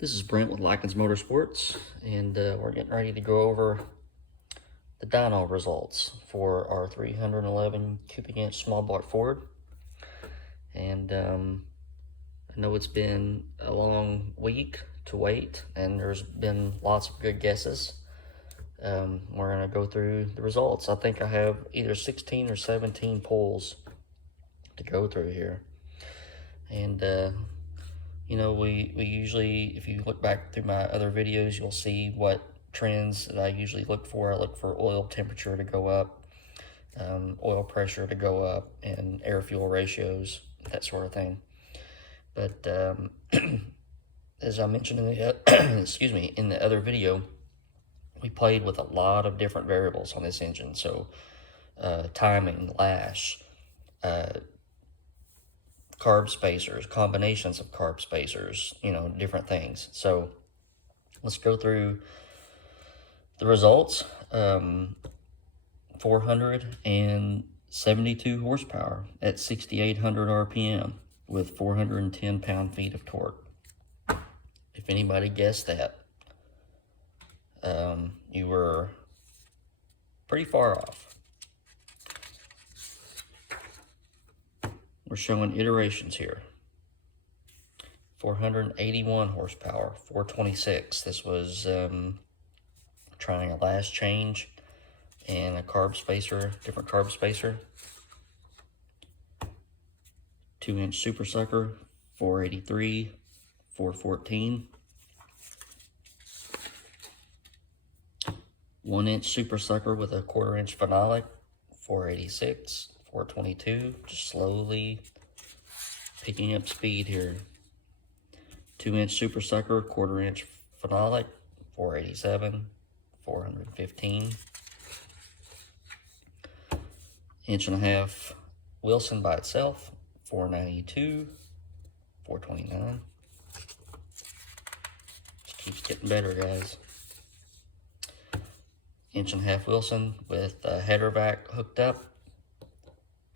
This is Brent with Lykins Motorsports, and we're getting ready to go over the dyno results for our 311 cubic inch small block Ford. And I know it's been a long week to wait, and there's been lots of good guesses. We're going to go through the results. I think I have either 16 or 17 polls to go through here. And you know, we usually, if you look back through my other videos, you'll see what trends that I usually look for. I look for oil temperature to go up, oil pressure to go up, and air-fuel ratios, that sort of thing. But as I mentioned in the excuse me, in the other video, we played with a lot of different variables on this engine. So timing, lash, carb spacers, combinations of carb spacers, you know, different things. So let's go through the results. 472 horsepower at 6,800 RPM with 410 pound-feet of torque. If anybody guessed that, you were pretty far off. We're showing iterations here. 481 horsepower, 426. This was trying a last change and a carb spacer, different carb spacer. 2-inch super sucker, 483, 414. 1-inch super sucker with a 1/4-inch phenolic, 486, 422, just slowly picking up speed here. 2-inch super sucker, 1/4-inch phenolic, 487, 415. 1.5 Wilson by itself, 492, 429. Just keeps getting better, guys. 1.5 Wilson with a header vac hooked up,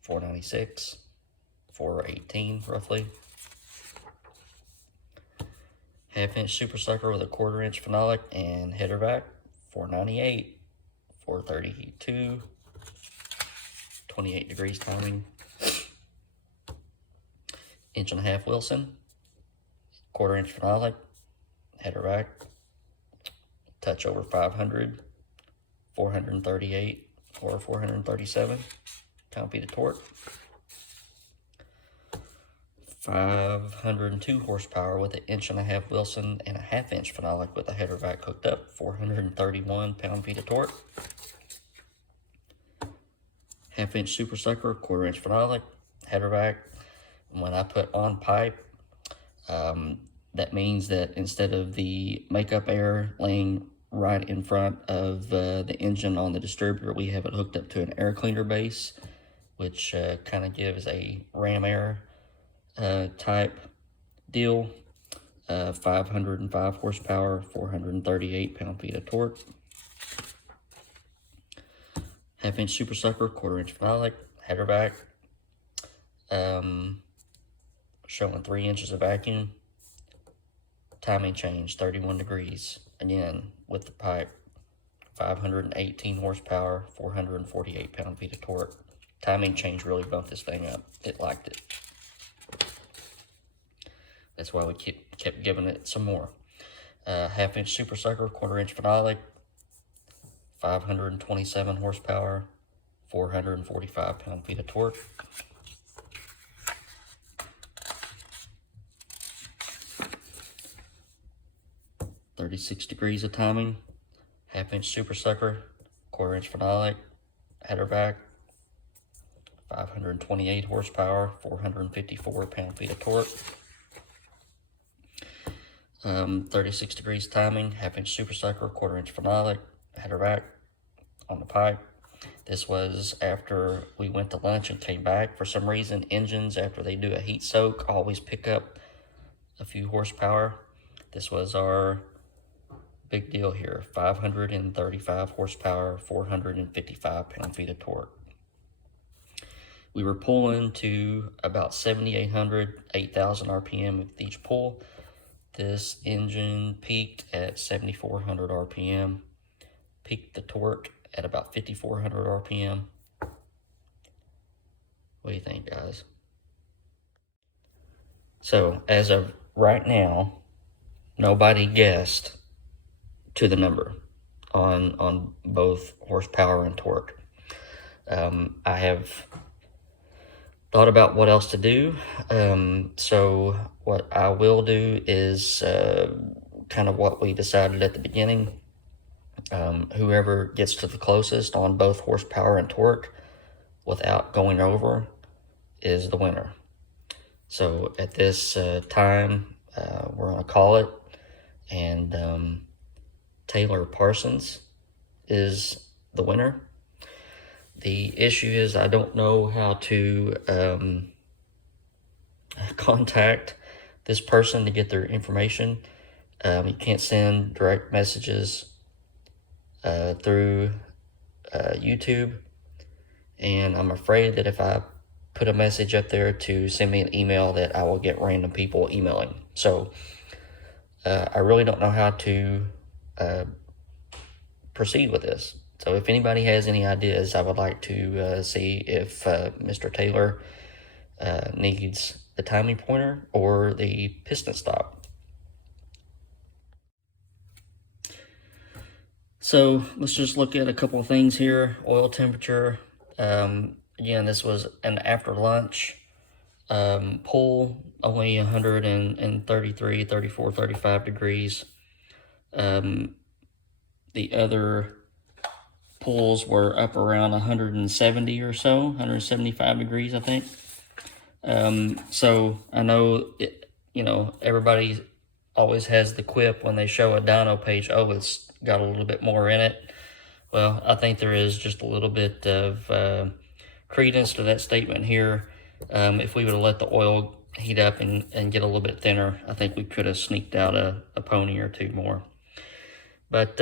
496, 418 roughly. 1/2-inch super sucker with a 1/4-inch phenolic and header vac, 498, 432, 28 degrees timing. 1.5 Wilson, 1/4-inch phenolic, header vac, touch over 500, 438 or 437 pound-feet of torque. 502 horsepower with an 1.5 Wilson and a 1/2-inch phenolic with a header vac hooked up, 431 pound-feet of torque. 1/2-inch super sucker, 1/4-inch phenolic, header vac. When I put on pipe, that means that instead of the makeup air laying right in front of the engine on the distributor, we have it hooked up to an air cleaner base, which kind of gives a ram air type deal. 505 horsepower, 438 pound-feet of torque. 1/2-inch super sucker, 1/4-inch phenolic, header vac. Showing 3 inches of vacuum. Timing change, 31 degrees. Again, with the pipe. 518 horsepower, 448 pound-feet of torque. Timing change really bumped this thing up. It liked it. That's why we kept giving it some more. 1/2-inch super sucker, 1/4-inch phenolic, 527 horsepower, 445 pound-feet of torque. 36 degrees of timing. 1/2-inch super sucker, 1/4-inch phenolic, header vac, 528 horsepower, 454 pound-feet of torque. 36 degrees timing, 1/2-inch super sucker, 1/4-inch phenolic, header vac on the pipe. This was after we went to lunch and came back. For some reason, engines, after they do a heat soak, always pick up a few horsepower. This was our big deal here. 535 horsepower, 455 pound-feet of torque. We were pulling to about 7,800, 8,000 RPM with each pull. This engine peaked at 7,400 RPM, peaked the torque at about 5,400 RPM. What do you think, guys? So as of right now, nobody guessed to the number on both horsepower and torque. I have thought about what else to do. So what I will do is kind of what we decided at the beginning. Whoever gets to the closest on both horsepower and torque without going over is the winner. So at this time, we're going to call it, and Taylor Parsons is the winner. The issue is I don't know how to contact this person to get their information. You can't send direct messages through YouTube, and I'm afraid that if I put a message up there to send me an email that I will get random people emailing. So I really don't know how to proceed with this. So if anybody has any ideas, I would like to see if Mr. Taylor needs the timing pointer or the piston stop. So let's just look at a couple of things here. Oil temperature. Again, this was an after lunch pull, only 133, 34, 35 degrees. The other pulls were up around 170 or so, 175 degrees, I think. So I know, everybody always has the quip when they show a dyno page, oh, it's got a little bit more in it. Well, I think there is just a little bit of credence to that statement here. If we would have let the oil heat up and get a little bit thinner, I think we could have sneaked out a pony or two more. But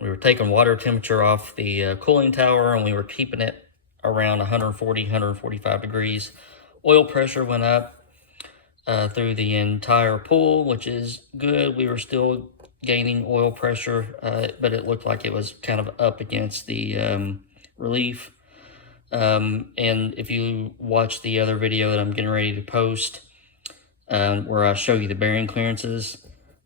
we were taking water temperature off the cooling tower, and we were keeping it around 140, 145 degrees. Oil pressure went up through the entire pool, which is good. We were still gaining oil pressure, but it looked like it was kind of up against the relief. And if you watch the other video that I'm getting ready to post, where I show you the bearing clearances,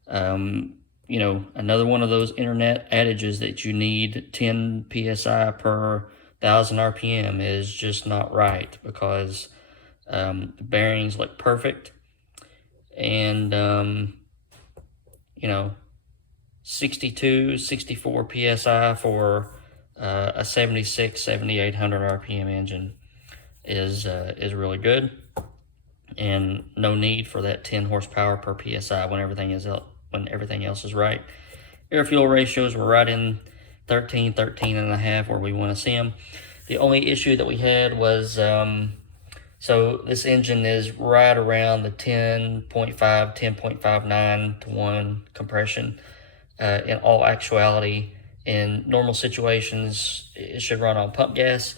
another one of those internet adages that you need 10 psi per 1,000 RPM is just not right, because the bearings look perfect, and 62, 64 psi for a 76, 7800 RPM engine is really good, and no need for that 10 horsepower per psi when everything else is right. Air fuel ratios were right in 13 and a half where we want to see them. The only issue that we had was so this engine is right around the 10.5, 10.59 to 1 compression. In all actuality, in normal situations, it should run on pump gas,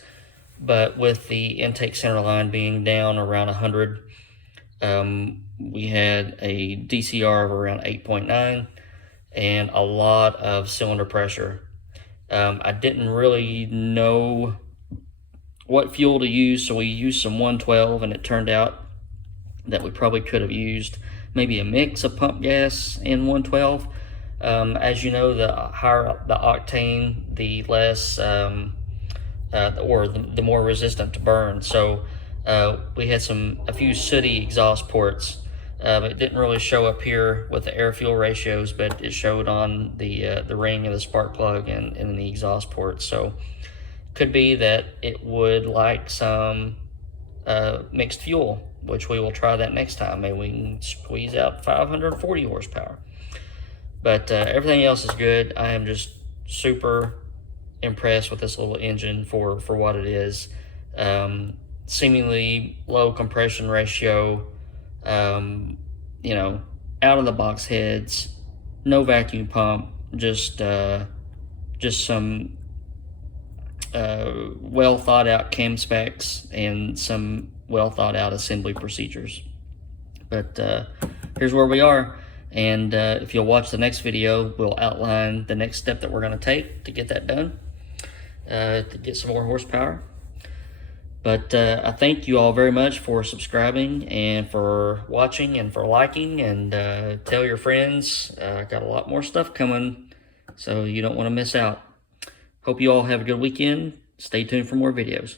but with the intake center line being down around 100, we had a DCR of around 8.9 and a lot of cylinder pressure. I didn't really know what fuel to use, so we used some 112, and it turned out that we probably could have used maybe a mix of pump gas and 112. As you know, the higher the octane, the less, or the more resistant to burn. So we had a few sooty exhaust ports. It didn't really show up here with the air fuel ratios, but it showed on the ring of the spark plug and in the exhaust ports. So could be that it would like some mixed fuel, which we will try that next time. Maybe we can squeeze out 540 horsepower. But everything else is good. I am just super impressed with this little engine for what it is. Seemingly low compression ratio, out of the box heads, no vacuum pump, just some well thought out cam specs and some well thought out assembly procedures. But here's where we are. And if you'll watch the next video, we'll outline the next step that we're going to take to get that done, to get some more horsepower. But I thank you all very much for subscribing and for watching and for liking, and tell your friends. Got a lot more stuff coming, so you don't want to miss out. Hope you all have a good weekend. Stay tuned for more videos.